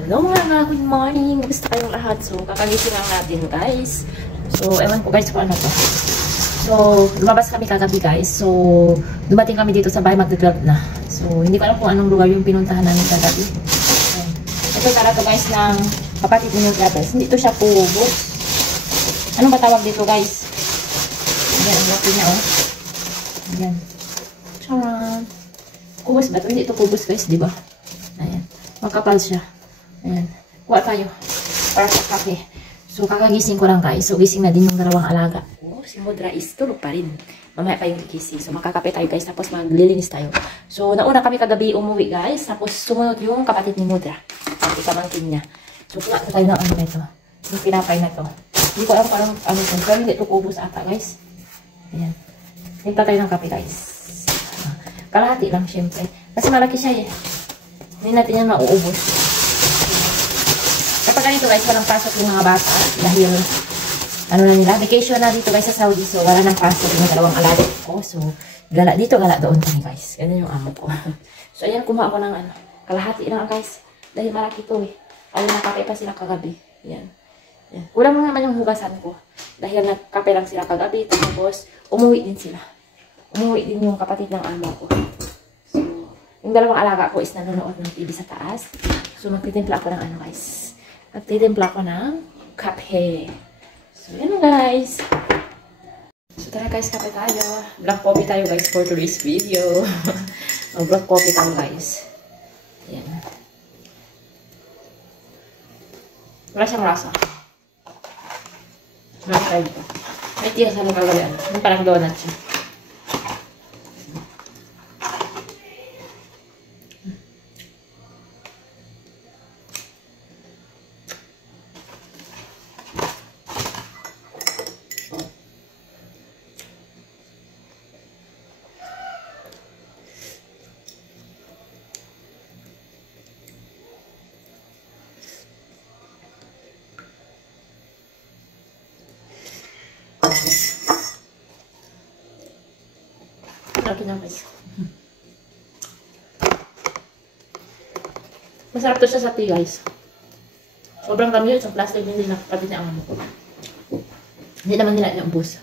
Hello mga good morning! Gusto kayong lahat? So, kakagising lang natin guys. So, ewan ko guys kung ano to. So, lumabas kami kagabi guys. So, dumating kami dito sa bahay, magda-12 na. So, hindi ko alam kung anong lugar yung pinuntahan namin kagabi. So, ito talaga guys ng kapatid niyo gatas. Hindi ito siya kubos. Anong ba tawag dito guys? Ayan, ang laki niya oh. Ayan. Charan! Kubos ba ito? Hindi ito kubos guys, di ba? Ayan. Makapal siya. Ayan. Kuha tayo. Para sa kape. So, kakagising ko lang guys. So, gising na din yung dalawang alaga. Oh, si Mudra is tulog pa rin. Mamaya pa yung gising. So, makakape tayo guys. Tapos, maglilinis tayo. So, nauna kami kagabi umuwi guys. Tapos, sumunod yung kapatid ni Mudra. At ikamangkin niya. So, kuha tayo ng ano na ito. Yung pinapay na ito. Hindi ko alam parang ano ito. Pero hindi ito kubos ata guys. Ayan. Hinta tayo ng kape guys. Kalahati lang syempre. Kasi malaki siya eh. Hindi natin yan mauubos. Kapag ganito guys, walang pasok yung mga bata. Dahil, ano na nila, vacation na dito guys sa Saudi. So, wala nang pasok yung dalawang alaga ko. So, gala dito, gala doon kami guys. Ganyan yung amo ko. So, ayan, kumuha ako ng ano, kalahati lang guys. Dahil malaki to eh. Alam, nakape pa sila kagabi. Yan. Yan. Kulang mo naman yung hugasan ko. Dahil nagkape lang sila kagabi. Tapos, umuwi din sila. Umuwi din yung kapatid ng amo ko. Yung dalawang alaga ko is nanonood ng TV sa taas. So, magtitimpla ako ng ano guys. Magtitimpla ako ng kape. So, yun guys. So, tara guys, kape tayo. Black coffee tayo guys for today's video. Black coffee tayo guys. Ayan. Wala siyang rasa. Nakatry ito. May tira sa mga kagabi. Yung parang donut siya. Laki na guys. Masarap to siya sa tea guys. Sobrang dami yun sa plastic, hindi na kapatid niya ang ano ko. Hindi naman nila niya ubos.